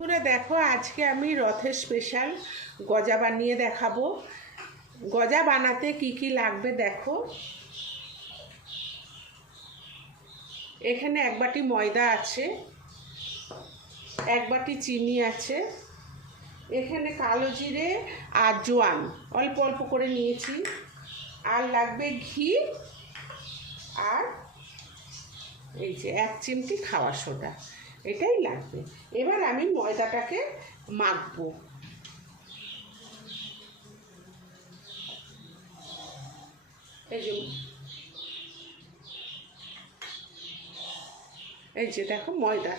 বন্ধুরা, দেখো আজকে আমি রথের স্পেশাল গজা বানিয়ে দেখাবো। গজা বানাতে কি কি লাগবে দেখো। এখানে এক বাটি ময়দা আছে, এক বাটি চিনি আছে, এখানে কালো জিরে আর জোয়ান। অল্প অল্প করে নিয়েছি। আর লাগবে ঘি আর এই যে এক চিমটি খাওয়ার সোডা। এটাই লাগবে। এবার আমি ময়দাটাকে মাখবো। এই যে এই যে দেখো ময়দা।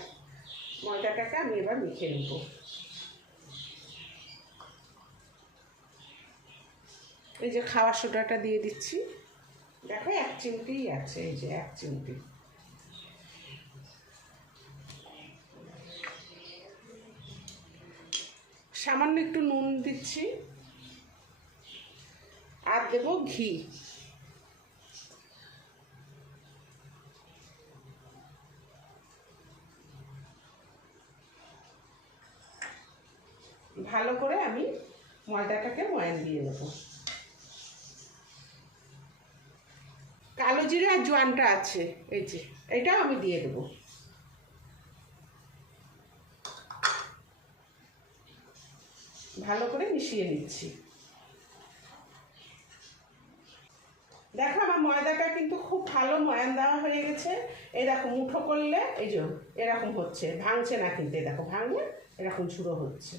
ময়দাটাকে আমি এবার মেখে নেব। এই যে খাওয়ার সোডাটা দিয়ে দিচ্ছি। দেখো এক চিমটিই আছে, এই যে এক চিমটি। সামান্য একটু নুন দিচ্ছি। আর দেব ঘি। ভালো করে আমি ময়দাটাকে ময়ান দিয়ে নেব। কালো জিরে আর জোয়ানটা আছে, এই যে, এটাও আমি দিয়ে দেবো। ভালো করে মিশিয়ে নিচ্ছি। দেখো আমার ময়দাটা কিন্তু খুব ভালো ময়ান দেওয়া হয়ে গেছে। এই দেখো মুঠো করলে, এই যে এরকম হচ্ছে, ভাঙছে না কিন্তু দেখো ভাঙলে এরকম ছুড়ো হচ্ছে।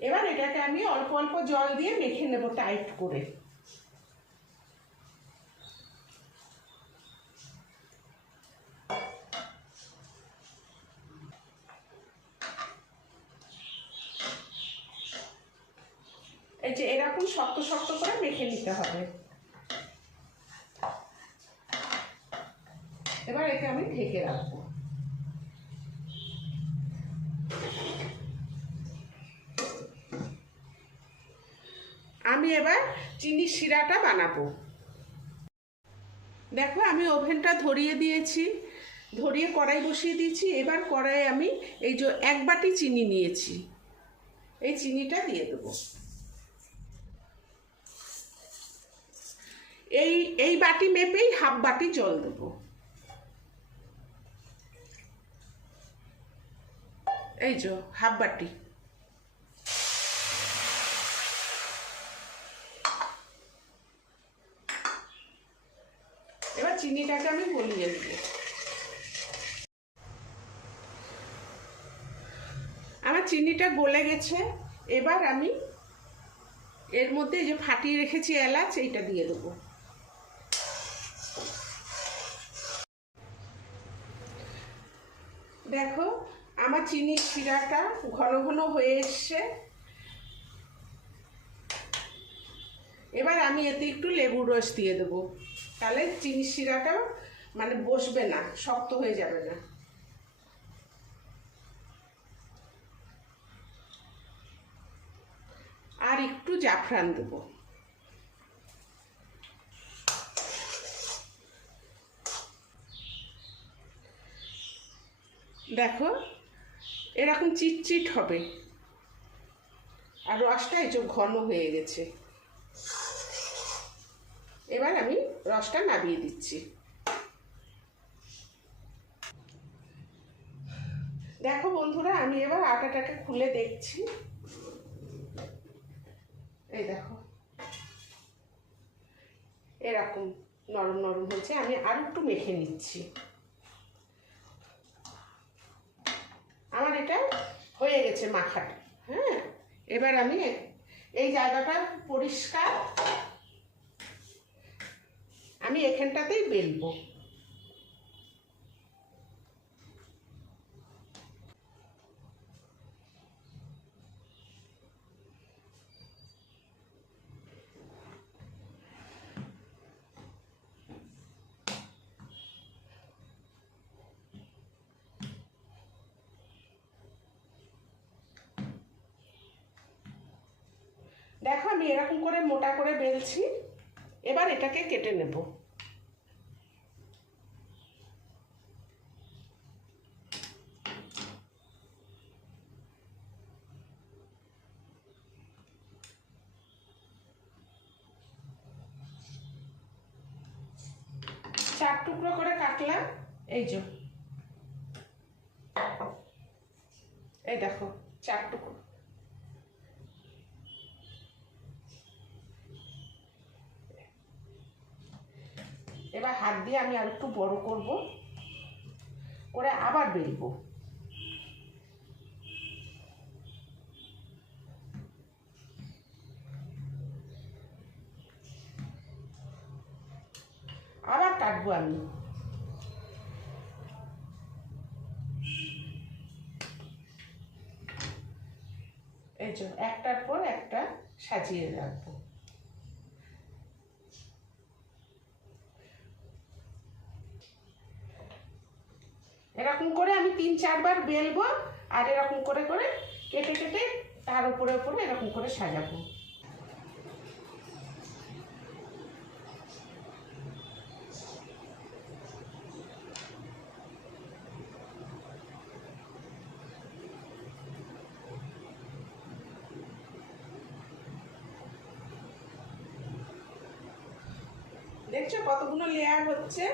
এবার এটাকে আমি অল্প অল্প জল দিয়ে মেখে নেব টাইট করে। এরকম শক্ত শক্ত করে মেখে নিতে হবে। এবার একে আমি ঢেকে রাখব। আমি এবার চিনি শিরাটা বানাবো। দেখো আমি ওভেনটা ধরিয়ে দিয়েছি, ধরিয়ে কড়াই বসিয়ে দিয়েছি, এবার কড়াই আমি এই যে এক বাটি চিনি নিয়েছি, এই চিনিটা দিয়ে দেবো। এই এই বাটি মেপেই হাফ বাটি জল দেবো। এই যে, হাফ বাটি। এবার চিনিটাকে আমি গলিয়ে নেব। আমার চিনিটা গলে গেছে, এবার আমি এর মধ্যে যে ফাটিয়ে রেখেছি এলাচ, এইটা দিয়ে দেবো। দেখো, আমার চিনির শিরাটা ঘন ঘন হয়ে এসছে। এবার আমি এতে একটু লেবুর রস দিয়ে দেবো। তাহলে চিনির শিরাটা মানে বসবে না, শক্ত হয়ে যাবে না। আর একটু জাফরান দেবো। দেখো, এরকম চিটচিট হবে। আর রসটা এই ঘন হয়ে গেছে। এবার আমি রসটা নামিয়ে দিচ্ছি। দেখো বন্ধুরা, আমি এবার আটাটাকে খুলে দেখছি। এই দেখো। এরকম নরম নরম হয়েছে। আমি আর একটু মেখে নিচ্ছি। আমার এটা হয়ে গেছে মাখাটা হ্যাঁ? এবার আমি এই জায়গাটা পরিষ্কার। আমি এখানটাতেই বেলবো। দেখো, আমি এরকম করে মোটা করে বেলছি। এবার এটাকে কেটে নেব। চার টুকরো করে কাটলাম। এই যে। এই দেখো, চার টুকরো। এবার হাত দিয়ে আমি আর একটু বড় করব। করে আবার বেলবো। আবার কাটবো আমি। এই যে একটার পর একটা সাজিয়ে রাখব। এরকম করে আমি তিন, চারবার বেলবো আর এরকম করে করে কেটে কেটে তার উপরে উপরে এরকম করে সাজাবো। দেখছ কতগুলো লেয়ার হচ্ছে?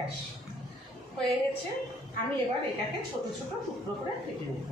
ব্যাস। হয়ে গেছে। আমি এবার এটাকে ছোট ছোট টুকরো করে কেটে নেব।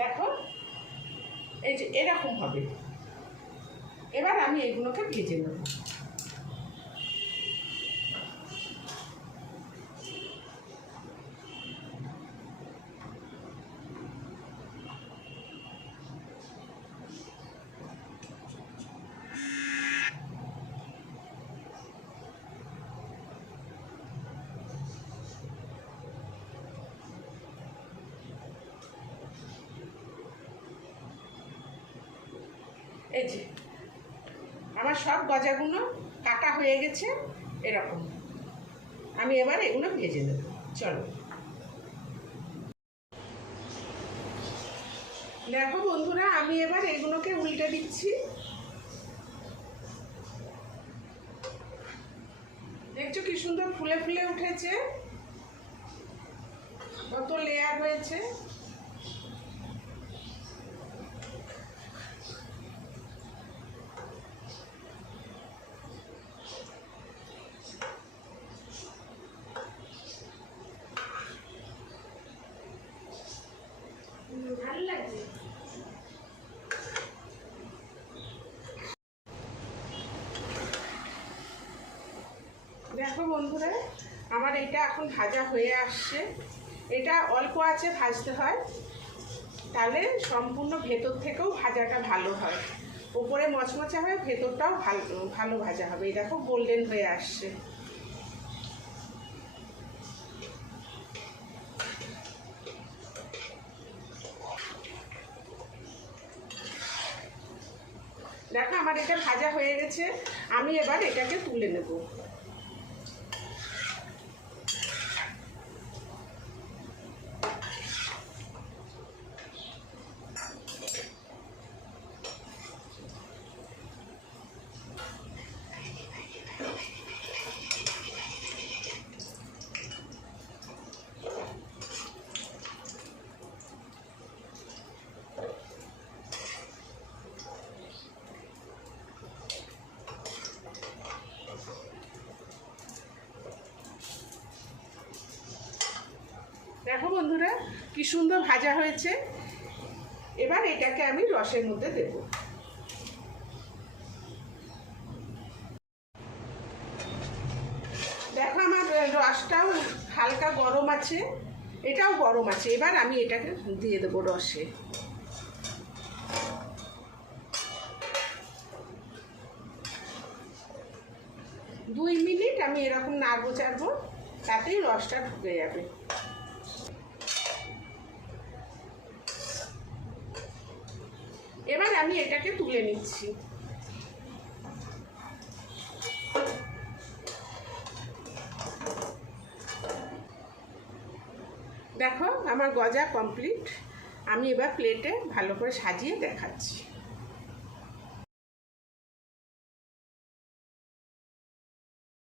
দেখো এই যে এরকম হবে। এবার আমি এগুলোকে ভেজে নেব। এই যে, আমার সব গজাগুলো কাটা হয়ে গেছে, এরকম। আমি এবার এগুলো ভেজে নেব চলো। দেখো বন্ধুরা, আমি এবার এগুলোকে উল্টে দিচ্ছি। দেখছ কি সুন্দর ফুলে ফুলে উঠেছে? কত লেয়ার হয়েছে ভালো লাগছে দেখো বন্ধুরা, আমার এটা এখন ভাজা হয়ে আসছে। এটা অল্প আছে ভাজতে হয়। তাহলে সম্পূর্ণ ভেতর থেকেও ভাজাটা ভালো হয়। ওপরে মচমচা হয় ভেতরটাও ভালো ভালো ভাজা হবে। এই দেখো গোল্ডেন হয়ে আসছে। দেখো, আমার এটা ভাজা হয়ে গেছে। আমি এবার এটাকে তুলে নেব। দেখো বন্ধুরা, কি সুন্দর ভাজা হয়েছে। এবার এটাকে আমি রসের মধ্যে দেব। দেখো আমার রসটাও হালকা গরম আছে, এটাও গরম আছে। এবার আমি এটাকে দিয়ে দেবো রসে। দুই মিনিট আমি এরকম নাড়বো চাড়বো তাতেই রসটা ঢুকে যাবে এবার আমি এটাকে তুলে নিচ্ছি। দেখো, আমার গজা কমপ্লিট আমি এবার প্লেটে ভালো করে সাজিয়ে দেখাচ্ছি।